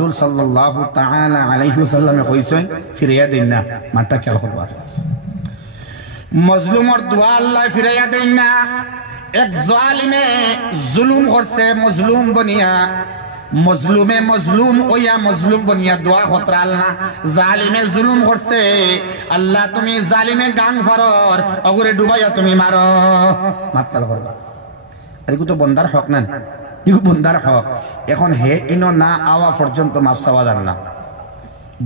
রাসূল সাল্লাল্লাহু তাআলা আলাইহি ওয়াসাল্লামে কইছেন ফিরাইয়া দেন না মানটা খেয়াল করবা মজলুমর দোয়া আল্লাহ ফিরাইয়া দেন না এক জালিমে জুলুম করছে মজলুম বনিয়া মজলুমে মজলুম ওয়া মজলুম বনিয়া দোয়া খতরা আল্লাহ জালিমে জুলুম করছে আল্লাহ তুমি জালিমে গাং ফারর অগরে ডুবাইয়া তুমি মারো মাত খেয়াল করবা এরকম তো বন্দার হক না ইগো বন্দার হক এখন হে ইনো না আওয়া পর্যন্ত মাফ চাওয়া যান না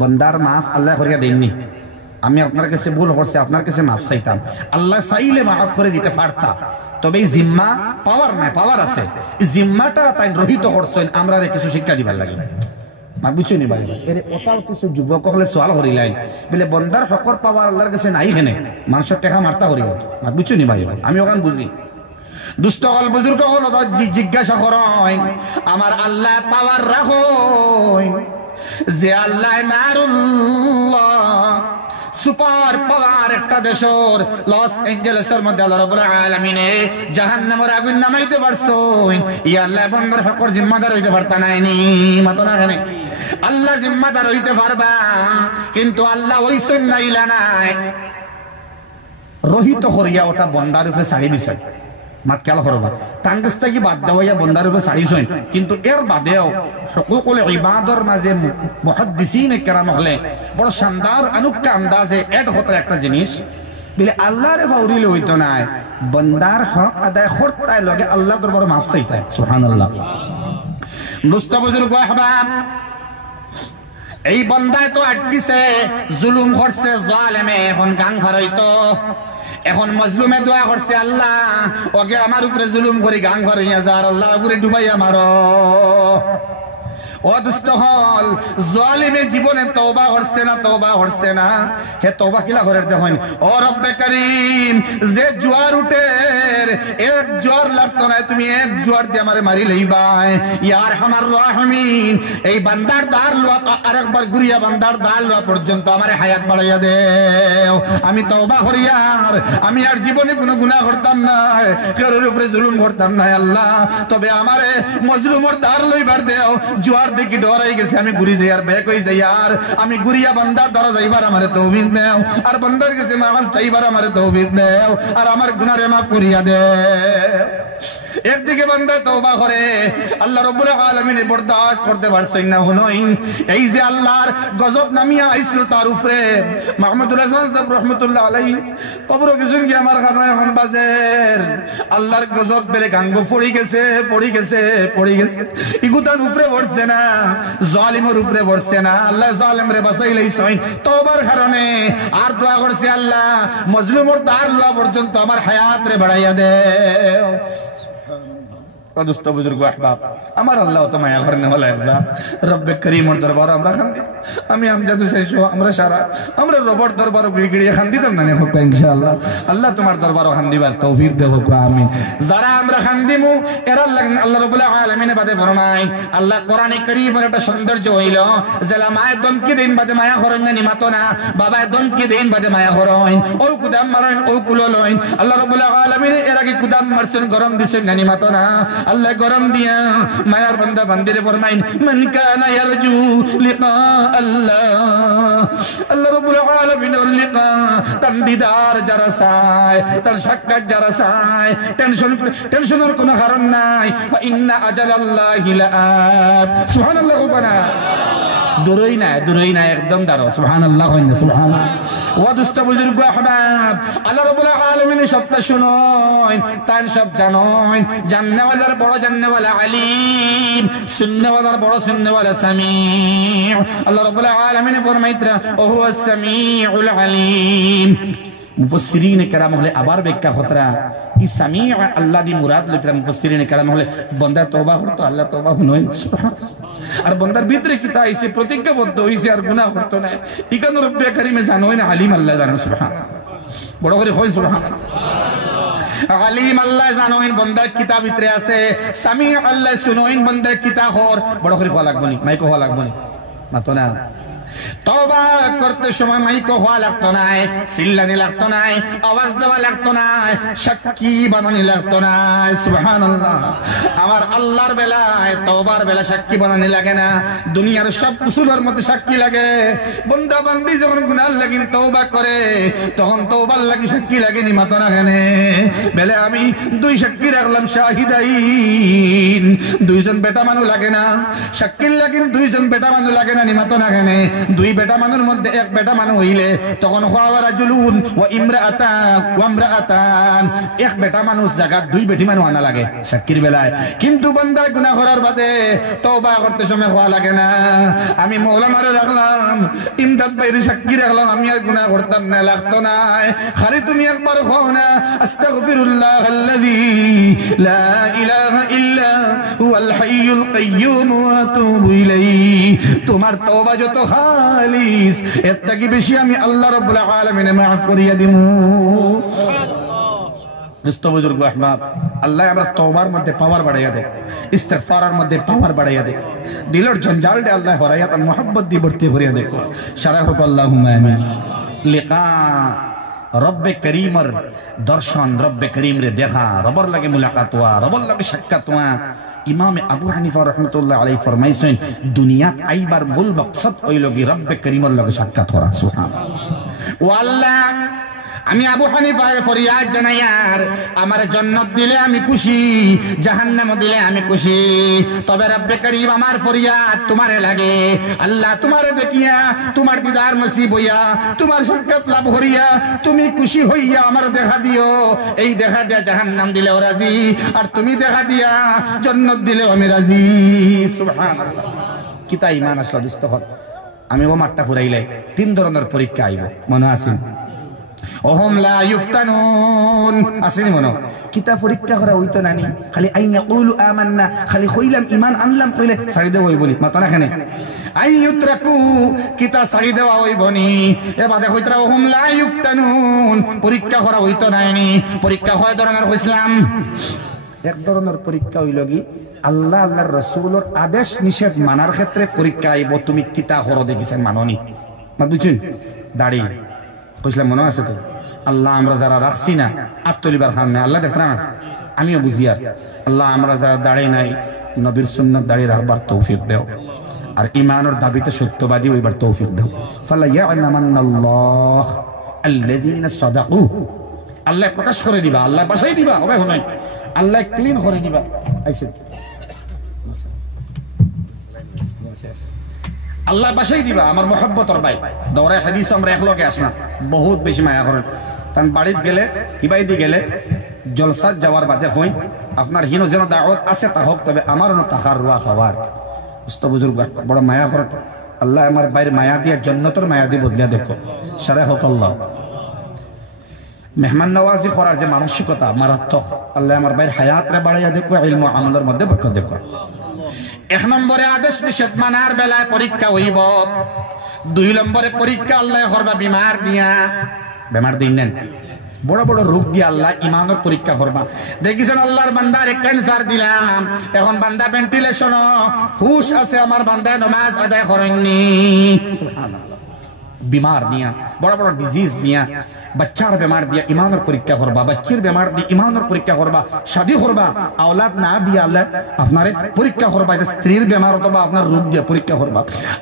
বন্দার মাফ আল্লাহ করিয়া দেননি আমি আপনার কাছে ভুল করছি আপনার কাছে মাফ চাইতাম আল্লাহ চাইলে মাফ করে দিতে পারতা তবে এই জিম্মা পাওয়ার নাই পাওয়ার আছে জিম্মাটা তাই রহিত করছেন আমরা কিছু শিক্ষা দিবার লাগে মাত বুঝছো নি ভাই এর ওটাও কিছু যুবক হলে সওয়াল করিলাই বলে বন্দার হকর পাওয়ার আল্লাহর কাছে নাই হেনে মানুষের টাকা মারতা করিব মাত বুঝছো নি ভাই আমি ওখান বুঝি দুষ্ট হল বুজুর্গ হল জিজ্ঞাসা করেন আমার আল্লাহ পাওয়ার রাখো যে আল্লাহ নারুল্লাহ সুপার পাওয়ার একটা দেশের লস এঞ্জেলেসের মধ্যে আল্লাহ রাব্বুল আলামিনে জাহান্নামের আগুন নামাইতে পারছো ই আল্লাহ বন্দার হকর জিম্মাদার হইতে পারতা নাইনি মাতো না কেন আল্লাহ জিম্মাদার হইতে পারবা কিন্তু আল্লাহ ওইসন নাইলা নাই রহিত করিয়া ওটা বন্দার উপরে ছাড়ি দিছে মাত খেয়াল করবা টাঙ্গিস্তা কি বাদ দেওয়া বন্দার উপরে ছাড়িছেন কিন্তু এর বাদেও হুকুকুল ইবাদর মাঝে মুহাদ্দিসিনে কেরাম হলে বড় শানদার আনুক্কা আন্দাজে এড হতে একটা জিনিস বলে আল্লাহরে ফাউরিলে হইতো না বন্দার হক আদায় করতে লগে আল্লাহ দরবারে মাফ চাইতে সুবহানাল্লাহ দুষ্ট বুজুর্গ আহবাব এই বন্দায় তো আটকিছে জুলুম করছে জালেমে এখন গাং ফারাইতো এখন মজলুমে দোয়া করছে আল্লাহ ওকে আমার উপরে জুলুম করে গাং ফারাইয়া যার আল্লাহ উপরে ডুবাইয়া মারো ও দুষ্ট হল জালিমে জীবনে তওবা করছে না হে তওবা কিলা করে দেখেন ও রব্বে করিম যে জোয়ার উঠের এক জোয়ার লাগতো না তুমি এক জোয়ার দিয়ে আমারে মারি লইবাই ইয়া আরহামার রাহিমিন এই বান্দার দার লওয়া আরেকবার ঘুরিয়া বান্দার দার লওয়া পর্যন্ত আমারে হায়াত বাড়াইয়া দেও আমি তওবা করি আর আমি আর জীবনে কোনো গুনাহ করতাম না কারোর উপরে জুলুম করতাম না আল্লাহ তবে আমারে মজলুমর দার লইবার দেও জোয়ার দেখি ডরাই গেছে আমি ঘুরি যাই আর ব্যাক হয়ে যাই আর আমি ঘুরিয়া বান্দার দ্বারা যাইবার আমারে তৌফিক দাও আর বান্দার কাছে মাফ চাইবার আমারে তৌফিক দাও আর আমার গুনাহে মাফ করিয়া দাও একদিকে বান্দা তওবা করে আল্লাহ রাব্বুল আলামিন বরদাশত করতে পারছেন না হুনাইন এই যে আল্লাহর গজব নামিয়া আইছিল তার উপরে মাহমুদুল হাসান সাহেব রাহমাতুল্লাহ আলাইহি কবর গেছেন কি আমার খানা এখন বাজের আল্লাহর গজব বেলে গাঙ্গ পড়ি গেছে ইগুতার উপরে পড়ছে না জালিমের উপরে পড়ছে না আল্লাহ জালিমরে বাঁচাইলেই সইন তওবার কারণে আর দোয়া করছে আল্লাহ মজলুমর দার লওয়া পর্যন্ত আমার হায়াত রে বাড়াইয়া দেও দুষ্ট বুজুর্গ আহবাব আমার আল্লাহ তো মায়া করনে वाला একজাত রব্বে করিমের দরবার আমরা খান্দি আমি আমজাদ হোসেন সহ আমরা সারা আমরা রবের দরবার গিড়িয়ে খান্দিতাম না হোক ইনশাআল্লাহ আল্লাহ তোমার দরবার খান্দিবার তৌফিক দেও আমিন যারা আমরা খান্দিমু এরা আল্লাহ রাব্বুল আলামিনের বাদে ফরমায় আল্লাহ কোরআনে কারীমের একটা সৌন্দর্য হইল জেলা মায়ের দমকি দিন বাদে মায়া করেন না নিমাতো না বাবায় দমকি দিন বাদে মায়া করেন ও কুদাম মারেন ও কুললইন আল্লাহ রাব্বুল আলামিন এর আগে কুদাম মারছেন গরম দিছেন না নিমাতো না আল্লাহ গরম দিয়া মায়ার বান্দা বান্দিরে ফরমাইন মান কানা ইয়ারজু লিকা আল্লাহ রাব্বুল আলামিনের লিকা তার দিদার যারা চায় তার সাক্ষাৎ যারা চায় টেনশনের কোনো কারণ নাই ফা ইন্না আজালাল্লাহি লাআত সুবহানাল্লাহ ওয়ানা দূরই না একদম দাঁড়ো সুবহানাল্লাহ কইনা সুবহানাল্লাহ ওয়া দুষ্ট বুজুর্গ আহবাব আল্লাহ রাব্বুল আলামিনের সত্য শুনুন তার সব জানুন জান্নাওয়ালার বড় জান্নাওয়ালা আলিম সুন্নাওয়ালার বড় সুন্নাওয়ালা সামি' আল্লাহ রাব্বুল আলামিন ফরমাইতরা ও হুয়াস সামিউল আলিম মুফাসসিরিন কেরাম হলে আবার ব্যাখ্যা হতরা ই সামি' আল্লাহ দি মুরাদ লইতরা মুফাসসিরিন কেরাম হলে বান্দা তওবা করতো আল্লাহ তওবা হুনই সুবহানাল্লাহ আর বান্দার ভিতরে কিতা আইছে প্রতিজ্ঞাবদ্ধ হইছে আর গুনাহ করতো না ইকান রব্বে করিমে জানোই না আলিম আল্লাহ জানো সুবহানাল্লাহ বড় করে হয় সুবহানাল্লাহ আলিম আল্লাহ জানোইন বান্দার কিতাব ভিতরে আছে সামি' আল্লাহ শুনোইন বান্দার কিতাব হর বড় করে হওয়া লাগবনি মাইকো হওয়া লাগবনি মাতো না তওবা করতে সময় মাইকো হওয়া লাগতো না, চিল্লানি লাগতো না, আওয়াজ দেওয়া লাগতো না, সাক্ষী বানানি লাগতো না। সুবহানাল্লাহ। আমার আল্লাহর বেলায় তওবার বেলা সাক্ষী বানানি লাগে না, দুনিয়ার সব উসুলের মধ্যে সাক্ষী লাগে। বান্দা বান্দি যখন গুনার লাগিন তওবা করে তখন তওবার লাগি সাক্ষী লাগে নি মাতো না কেন? বেলে আমি দুই সাক্ষী রাখলাম শাহিদাইন, দুইজন বেটা মানুষ লাগে না, সাক্ষীর লাগিন দুইজন বেটা মানুষ লাগে না নিমাতো না কেন? দুই বেটা মানুষের মধ্যে এক বেটা মানুষ হইলে তখন ওয়া রাজুলুন ওয়া ইমরাআতান ওয়া ইমরাআতান, এক বেটা মানুষ জায়গা দুই বেটি মানুষ আনা লাগে সাক্ষীর বেলায়। কিন্তু বান্দা গুনাহ করার বাদে তওবা করতে সময় হওয়া লাগে না। আমি মৌলানারে রাখলাম, ইমদাদ ভাইরে সাক্ষী রাখলাম, আমি আর গুনাহ করতাম না, লাগতো না। খালি তুমি একবার কও না আস্তাগফিরুল্লাহ আল্লাযী লা ইলাহা ইল্লা হুয়াল হাইয়ুল কাইয়্যুম ওয়া আতুবু ইলাইহি, তোমার তওবা যত খালিস এর থেকে বেশি আমি আল্লাহ রাব্বুল আলামিনে মাফ করিয়া দিমু। দোস্ত বুজুর্গ আহবাব, আল্লাহ আমরা তওবার মধ্যে পাওয়ার বাড়াইয়া দেয়, ইস্তিগফারের মধ্যে পাওয়ার বাড়াইয়া দেয়, দিলের জঞ্জাল দে আল্লাহ হরাইয়া তার মোহাব্বত দিয়ে ভর্তি করিয়া দেখো। সারা হোক আল্লাহুম্মা আমিন। লিকা রব্বে করিমর দর্শন, রব্বে করিম রে দেখা, রবর লাগে মুলাকাত হওয়া, রবর লাগে সাক্ষাৎ হওয়া। ইমাম আবু হানিফা রাহমাতুল্লাহ আলাইহি ফরমাইছেন দুনিয়াত আইবার মূল মাকসাদ হইল কি রব্বে করিমর লগে সাক্ষাৎ করা। সুবহানাল্লাহ। ও আল্লাহ, আমি আবু হানিফার ফরিয়াদ জানাইয়ার আমার জান্নাত দিলে আমি খুশি, জাহান্নাম দিলে আমি খুশি, তবে রব্বে করিম আমার ফরিয়াদ তোমারে লাগে। আল্লাহ তোমারে দেখিয়া তোমার দিদার নসিব হইয়া তোমার সাক্ষাৎ লাভ করিয়া তুমি খুশি হইয়া আমার দেখা দিও। এই দেখা দিয়া জাহান্নাম দিলেও রাজি, আর তুমি দেখা দিয়া জান্নাত দিলেও আমি রাজি। সুবহানাল্লাহ। কিতা ঈমান আসলো দোস্ত। আমি ও মাঠটা ফুরাইলে তিন ধরনের পরীক্ষা আইব, মনে আছে? ওহম লা ইফতানুন, আসেনি মনো? কিতা পরীক্ষা করা হইতো নানি, খালি আইন ইয়াকুলু আমান্না, খালি কইলাম ঈমান আনলাম কইলে ছাড়ি দেব হইবনি, মাতো না কেন? আই ইউতরাকু, কিতা ছাড়ি দেওয়া হইবনি। এবারে কইতরা ওহম লা ইফতানুন, পরীক্ষা করা হইতো নানি। পরীক্ষা হয় ধরনের কইছিলাম, এক ধরনের পরীক্ষা হইল কি আল্লাহ আল্লাহর রাসূলের আদেশ নিষেধ মানার ক্ষেত্রে পরীক্ষা আইব, তুমি কিতা করো দেখিছেন মাননি। মা বুঝছেন? দাড়ি কইছিলাম মনে আছে তো? আল্লাহ আমরা যারা রাখছি না আত্মলিবার খান না, আল্লাহ দেখতাম না, আমিও বুঝি। আর আল্লাহ আমরা যারা দাঁড়িয়ে নাই নবীর সুন্নাত দাঁড়িয়ে রাখবার তৌফিক দেও, আর ইমানের দাবিতে সত্যবাদী হইবার তৌফিক দেও। ফালা ইয়া'লামান্নাল্লাহ আল্লাযীনা সাদাকু, আল্লাহ প্রকাশ করে দিবা, আল্লাহ বাসাই দিবা, হবে নাই আল্লাহ ক্লিন করে দিবা। আইছে আল্লাহ বাসাই দিবা আমার মোহাব্বতর ভাই। দৌড়াই হাদিস আমরা একলগে আসলাম, বহুত বেশি মায়া করেন। তান বাড়িত গেলে ইবাইদি গেলে জলসাত যাওয়ার বাদে হই আপনার হিনো যেন দাওয়াত আছে তা হোক, তবে আমারও না তাহার রুয়া খাওয়ার উস্ত বুজুর্গ বড় মায়া করেন। আল্লাহ আমার বাইরে মায়া দিয়া জন্নতর মায়া দিয়ে বদলিয়া দেখো। সারা হোক আল্লাহ। মেহমান নওয়াজি করার যে মানসিকতা মারাত্মক, আল্লাহ আমার বাইরে হায়াত রে বাড়াইয়া দেখো, ইলম আমলের মধ্যে বরকত দেখো। এক নম্বরে আদেশ নিষেধ মানার বেলায় পরীক্ষা হইব। দুই নম্বরে পরীক্ষা আল্লাহ করবা বিমার দিয়া, বেমার দিন নেন বড় বড় রোগ দিয়ে আল্লাহ ইমানের পরীক্ষা করবা। দেখিছেন আল্লাহর বান্দার ক্যান্সার দিলাম, এখন বান্দা ভেন্টিলেশন, হুশ আছে আমার বান্দায় নামাজ আদায় করেননি। সুবহানাল্লাহ। বিমার দিয়া, বড় বড় ডিজিজ দিয়া, বাচ্চার বেমার দিয়া ইমানের পরীক্ষা করবা, বাচ্চির বেমার দিয়ে ইমানের পরীক্ষা করবা, শাদী করবা, আওলাদ না দিয়া আল্লাহ আপনারে পরীক্ষা করবা, স্ত্রীর বেমার অথবা আপনার রোগ দিয়া পরীক্ষা করবা।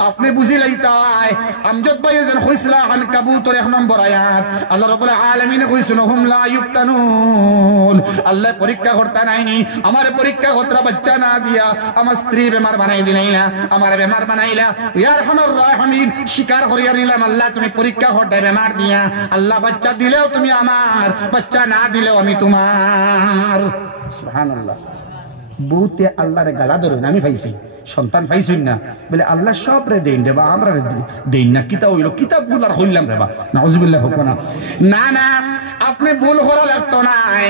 আপনি বুঝিলেই তাই আমজদ ভাই যেন কইছিল আনকাবুতের 1 নম্বর আয়াত, আল্লাহ রাব্বুল আলামিন কইছিল হুম লা ইফতানুন, আল্লাহ পরীক্ষা করতে নাইনি, আমার পরীক্ষা করতে বাচ্চা না দিয়া আমার স্ত্রী বেমার বানাই দিলাইলা, আমার বেমার বানাইলা। ইয়া আরহামার রাহিমিন, স্বীকার করিয়া নিলাম আল্লাহ তুমি পরীক্ষা করতে বেমার দিয়া, আল্লাহ বাচ্চা দিলেও তুমি আমার, বাচ্চা না দিলেও আমি তোমার। সুবহানাল্লাহ। বহুতে আল্লাহরে গালা ধরেন, আমি পাইছি সন্তান পাইছই না বলে আল্লাহ সব রে দেন রে বা আমরা দেন না, কিতা হইল কিতাব গুলার হইলাম রে বা নাউজুবিল্লাহ হোক না। না না, আপনি ভুল করা লাগতো নাই,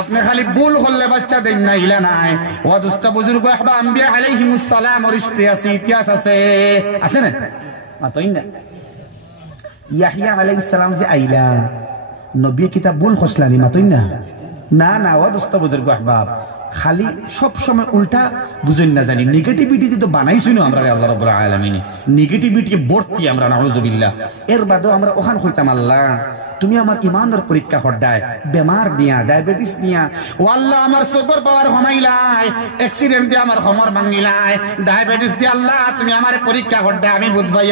আপনি খালি ভুল করলে বাচ্চা দেন না ইলা নাই। ওয়া দোস্ত বুজুর্গ আহবা আম্বিয়া আলাইহিমুস সালাম ওর ইতিহাস আছে না? মাতই না ইয়াহিয়া আলাইহিস সালাম যে আইলা নবী কিতাব ভুল খসলানি মাতই না। না না, ও দোস্ত বুজুর্গ আহবাব খালি সব সময় উল্টা বুঝেন না জানি নেগেটিভিটি তো বানাইছি না আমরা আল্লাহ রাব্বুল আলামিন নেগেটিভিটি ভর্তি আমরা নাউযুবিল্লাহ এর বাদেও আমরা ওখান হইতাম আল্লাহ তুমি আমার ইমানের পরীক্ষা হড্ডায় বেমার দিয়া ডায়াবেটিস দিয়া ও আল্লাহ আমার সুগার পাওয়ার কমাইলাই অ্যাক্সিডেন্ট দিয়ে আমার কমর ভাঙিলাই ডায়াবেটিস দিয়ে আল্লাহ তুমি আমার পরীক্ষা হড্ডায় আমি বুঝবাই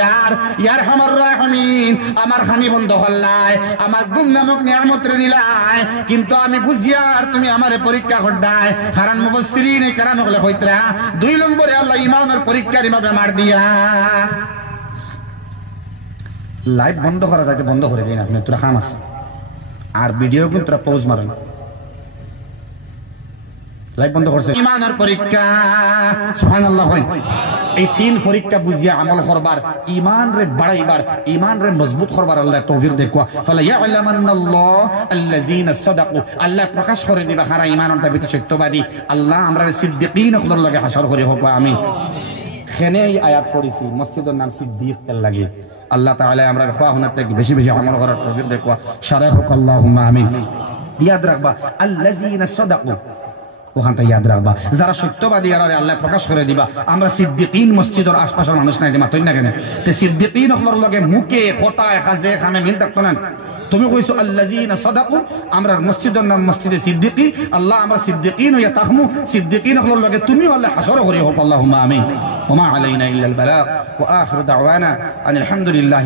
ইয়ার হামার রাহমিন আমার খানি বন্ধ হল্লাই আমার গুম নামক নিয়ামত রে দিলাই কিন্তু আমি বুঝিয়ার তুমি আমার পরীক্ষা হড্ডায় কারণ মুফাসসিরিন কেরাম হলে কইতরা 2 নম্বরে আল্লাহ ইমানের পরীক্ষার ইমা বেমার দিয়া লাইভ বন্ধ করা যাইতে বন্ধ করে দিন আপনি তোরা কাম আছে আর ভিডিও কিন্তু তোরা পজ মারেন লাইভ বন্ধ করছে ইমানের পরীক্ষা সুবহানাল্লাহ হয় এই 3 পরীক্ষা বুঝিয়া আমল করবার ঈমান রে বাড়াইবার ঈমান রে মজবুত করবার আল্লাহ তৌফিক দেখুয়া ফালা ইয়ালামান্নাল্লাহ আল্লাযিনা সাদাকু আল্লাহ প্রকাশ করে দিবা যারা ঈমানটা ভিতরে সত্যবাদী আল্লাহ আমরা সিদ্দিকিন হওয়ার লাগে হাসর করে হোক আমিন খেনে এই আয়াত পড়িছি মসজিদের নাম সিদ্দিক এর লাগে আল্লাহ তাআলা আমরা খোয়া হুনাতে বেশি বেশি আমল করার তৌফিক দেখুয়া সারা হোক আল্লাহুম্মা আমিন ইয়াদ রাখবা আল্লাযিনা সাদাকু ওখানটা ইয়াদ রাখবা যারা সত্যবাদী আর আল্লাহ প্রকাশ করে দিবা আমরা সিদ্দিকিন মসজিদের আশপাশের মানুষ নাই মাতই না কেন তে সিদ্দিকিন হলোর লগে মুখে কথায় কাজে কামে মিল থাকতো না তুমি কইছো আল্লাযিনা সাদাকু আমরা মসজিদের নাম মসজিদে সিদ্দিকি আল্লাহ আমরা সিদ্দিকিন হইয়া তাহমু সিদ্দিকিন হলোর লগে তুমি আল্লাহ হাসর করি হোক আল্লাহুম্মা আমিন ওয়া মা আলাইনা ইল্লাল বালাগ ওয়া আখিরু দাওয়ানা আলহামদুলিল্লাহ।